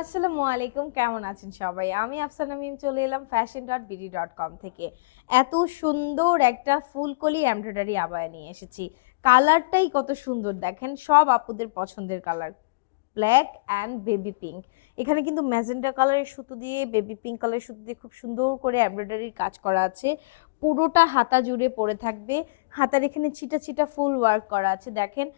আসসালামু আলাইকুম, কেমন আছেন সবাই? আমি আফসানা মিম চলে এলাম fashion dot BD dot com থেকে। এত সুন্দর একটা ফুলকলি এমব্রয়ডারি আবায়া নিয়ে এসেছি। কালারটাই কত সুন্দর, দেখেন, সব আপুদের পছন্দের colour. Black and baby pink. এখানে কিন্তু ম্যাজেন্টা কালারের সুতো দিয়ে, বেবি পিঙ্ক কালারের সুতো দিয়ে খুব সুন্দর করে এমব্রয়ডারির কাজ করা আছে। পুরোটা হাতা জুড়ে পড়ে থাকবে। হাতার এখানে ছিটা ছিটা ফুল ওয়ার্ক করা আছে, দেখেন।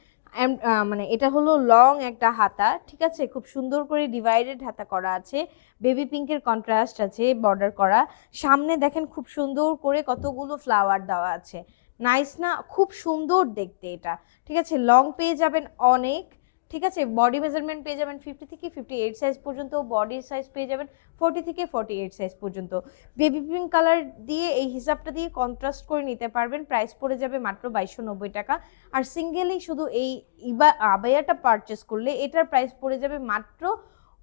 মানে এটা হলো লং একটা হাতা, ঠিক আছে? খুব সুন্দর করে ডিভাইডেড হাতা করা আছে। বেবি পিঙ্কের কন্ট্রাস্ট আছে বর্ডার করা। সামনে দেখেন খুব সুন্দর করে কতগুলো ফ্লাওয়ার দেওয়া আছে। নাইস না? খুব সুন্দর দেখতে এটা। ঠিক আছে? লং পেয়ে যাবেন অনেক। ঠিক আছে? বডি মেজারমেন্ট পেয়ে যাবেন ফিফটি থেকে ফিফটি এইট সাইজ পর্যন্ত বডি সাইজ পেয়ে যাবেন ফোর্টি থেকে ফোর্টি এইট সাইজ পর্যন্ত। বেবি পিঙ্ক কালার দিয়ে এই হিসাবটা দিয়ে কন্ট্রাস্ট করে নিতে পারবেন। প্রাইস পড়ে যাবে মাত্র বাইশশো নব্বই টাকা। আর সিঙ্গেলি শুধু এই ইবা আবায়াটা পারচেস করলে এটার প্রাইস পড়ে যাবে মাত্র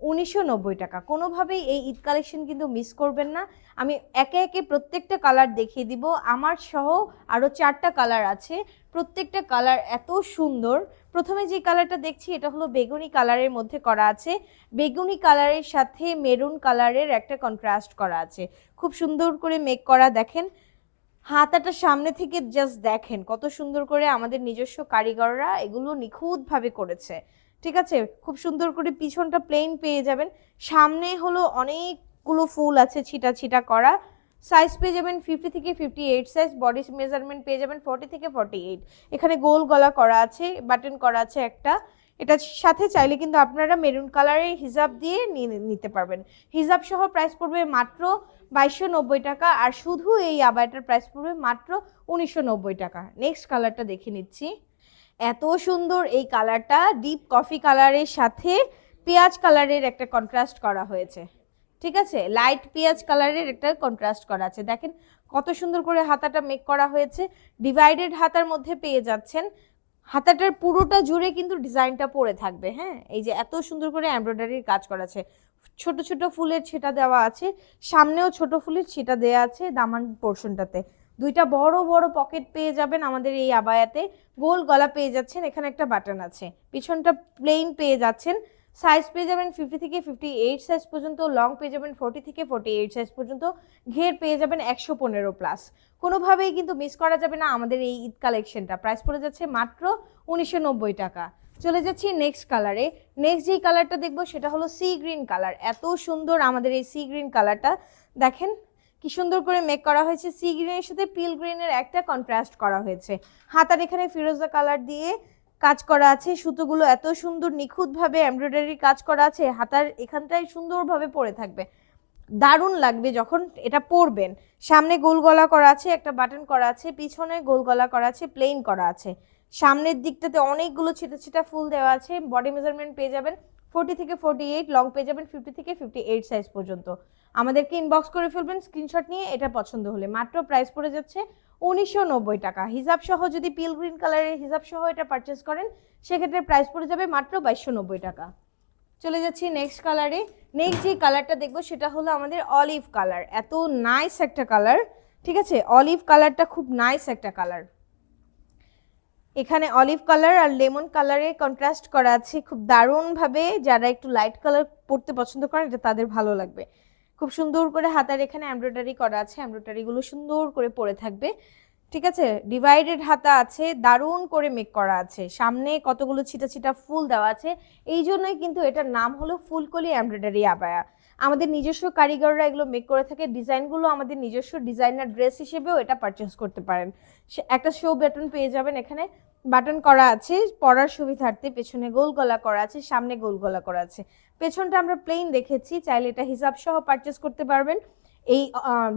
উনিশশো নব্বই টাকা। কোনোভাবেই এই ঈদ কালেকশন কিন্তু মিস করবেন না। আমি একে একে প্রত্যেকটা কালার দেখিয়ে দিব। আমার সহ আরও চারটা কালার আছে। প্রত্যেকটা কালার এত সুন্দর। প্রথমে যে কালারটা দেখছি, এটা হলো বেগুনি কালারের মধ্যে করা আছে। বেগুনি কালারের সাথে মেরুন কালারের একটা কন্ট্রাস্ট করা আছে। খুব সুন্দর করে মেক করা, দেখেন। হাতাটা সামনে থেকে জাস্ট দেখেন। কত সুন্দর করে আমাদের নিজস্ব কারিগররা এগুলো নিখুঁতভাবে করেছে। ঠিক আছে? খুব সুন্দর করে পিছনটা প্লেন পেয়ে যাবেন। সামনে হলো অনেকগুলো ফুল আছে ছিটা ছিটা করা। সাইজ পেয়ে যাবেন ফিফটি থেকে fifty eight size body measurement পেয়ে যাবেন ফর্টি থেকে ফর্টি এইট এখানে গোল গলা করা আছে বাটন করা আছে একটা। এটার সাথে চাইলে কিন্তু আপনারা মেরুন কালারের হিজাব দিয়ে নিতে পারবেন। হিজাব সহ প্রাইস পড়বে মাত্র বাইশশো নব্বই টাকা আর শুধু এই আবায়াটার প্রাইস পড়বে মাত্র উনিশশো নব্বই টাকা। নেক্সট কালারটা দেখে নিচ্ছি। এত সুন্দর এই কালারটা। ডিপ কফি কালারের সাথে পেঁয়াজ কালারের একটা কন্ট্রাস্ট করা হয়েছে। ঠিক আছে? লাইট পেঁয়াজ কালারের একটা কন্ট্রাস্ট করা আছে। দেখেন কত সুন্দর করে হাতাটা মেক করা হয়েছে। ডিভাইডেড হাতার মধ্যে পেয়ে যাচ্ছেন। হাতাটার পুরোটা জুড়ে কিন্তু ডিজাইনটা পরে থাকবে হ্যাঁ? এই যে এত সুন্দর করে এমব্রয়ডারির কাজ করা আছে। ছোট ছোট ফুলের ছেটা দেওয়া আছে। সামনেও ছোট ফুলের ছেটা দেওয়া আছে দামান পোর্শনটাতে দুইটা বড় বড় পকেট পেয়ে যাবেন আমাদের এই আবায়াতে। গোল গলা পেয়ে যাচ্ছেন, এখানে একটা বাটন আছে। পিছনটা প্লেন পেয়ে যাচ্ছেন। সাইজ পেয়ে যাবেন ফিফটি থেকে ফিফটি এইট সাইজ পর্যন্ত লং পেয়ে যাবেন ফোর্টি থেকে ফোর্টি এইট সাইজ পর্যন্ত। ঘের পেয়ে যাবেন একশো পনেরো প্লাস কোনোভাবেই কিন্তু মিস করা যাবে না আমাদের এই ঈদ কালেকশনটা প্রাইস পড়ে যাচ্ছে মাত্র উনিশশো নব্বই টাকা। চলে যাচ্ছি নেক্সট কালারে নেক্সট যেই কালারটা দেখব সেটা হলো সি গ্রিন কালার এত সুন্দর আমাদের এই সি গ্রিন কালারটা দেখেন কি সুন্দর করে মেক করা হয়েছে। সি গ্রিনের সাথে পিল গ্রিনের একটা কন্ট্রাস্ট করা হয়েছে। হাতার এখানে ফিরোজা কালার দিয়ে কাজ করা আছে। সুতোগুলো এত সুন্দর নিখুঁতভাবে এমব্রয়ডারি কাজ করা আছে। হাতার এখানটায় সুন্দরভাবে পরে থাকবে। দারুণ লাগবে যখন এটা পরবেন। সামনে গোল গলা করা আছে, একটা বাটন করা আছে, পিছনে গোল গলা করা আছে প্লেন করা আছে। সামনের দিকটাতে অনেকগুলো ছিটা ছিটা ফুল দেওয়া আছে। বডি মেজারমেন্ট পেয়ে যাবেন ফোর্টি থেকে ফোর্টি এইট লং পেয়ে যাবেন ফিফটি থেকে ফিফটি এইট সাইজ পর্যন্ত। আমাদেরকে ইনবক্স করে ফেলবেন স্ক্রিনশট নিয়ে এটা পছন্দ হলে। মাত্র প্রাইস পড়ে যাচ্ছে উনিশশো নব্বই টাকা। হিসাব সহ যদি পিল গ্রিন কালারের হিসাব সহ এটা পারচেস করেন, সেক্ষেত্রে প্রাইস পড়ে যাবে মাত্র বাইশশো নব্বই টাকা। চলে যাচ্ছি নেক্সট কালারে নেক্সট যে কালারটা দেখব সেটা হলো আমাদের অলিভ কালার এত নাইস একটা কালার ঠিক আছে? অলিভ কালারটা খুব নাইস একটা কালার এখানে অলিভ কালার আর লেমন কালারে কন্ট্রাস্ট করা আছে খুব দারুণভাবে। যারা একটু লাইট কালার পড়তে পছন্দ করেন, এটা তাদের ভালো লাগবে। খুব সুন্দর করে হাতার এখানে এমব্রয়ডারি করা আছে এমব্রয়ডারিগুলো সুন্দর করে পরে থাকবে। ঠিক আছে? ডিভাইডেড হাতা আছে, দারুণ করে মেক করা আছে। সামনে কতগুলো ছিটা ছিটা ফুল দেওয়া আছে, এই জন্যই কিন্তু এটার নাম হলো ফুলকলি এমব্রয়ডারি আবায়া। আমাদের নিজস্ব কারিগররা এগুলো মেক করে থাকে। ডিজাইনগুলো আমাদের নিজস্ব ডিজাইনার ড্রেস হিসেবেও এটা পারচেস করতে পারেন। একটা শো বাটন পেয়ে যাবেন এখানে। বাটন করা আছে, পরার সুবিধার্থে পেছনে গোল গলা করা আছে, সামনে গোল গলা করা আছে। পেছনটা আমরা প্লেন দেখেছি, চাইলে এটা হিসাব সহ পারচেস করতে পারবেন। এই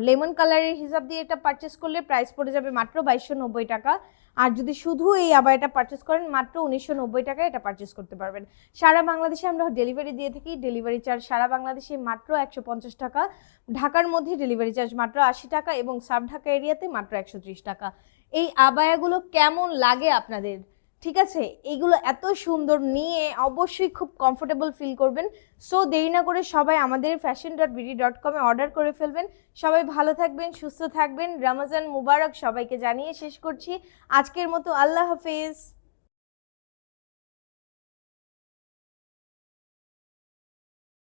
লেমন কালারের হিসাব দিয়ে এটা পারচেস করলে প্রাইস পড়ে যাবে মাত্র বাইশশো টাকা। আর যদি শুধু এই আবায়াটা পার্চেস করেন, মাত্র উনিশশো নব্বই টাকায় এটা পারচেস করতে পারবেন। সারা বাংলাদেশে আমরা ডেলিভারি দিয়ে থাকি ডেলিভারি চার্জ সারা বাংলাদেশে মাত্র একশো পঞ্চাশ টাকা, ঢাকার মধ্যে ডেলিভারি চার্জ মাত্র আশি টাকা এবং সাব ঢাকা এরিয়াতে মাত্র একশো ত্রিশ টাকা। এই আবায়াগুলো কেমন লাগে আপনাদের? ঠিক আছে? এগুলো এত সুন্দর নিয়ে অবশ্যই খুব কমফোর্টেবল ফিল করবেন। সো দেরি না করে সবাই আমাদের ফ্যাশন ডট বিডি ডট কমে অর্ডার করে ফেলবেন। সবাই ভালো থাকবেন, সুস্থ থাকবেন। রামাজান মুবারক সবাইকে জানিয়ে শেষ করছি। আজকের মতো আল্লাহ হাফেজ।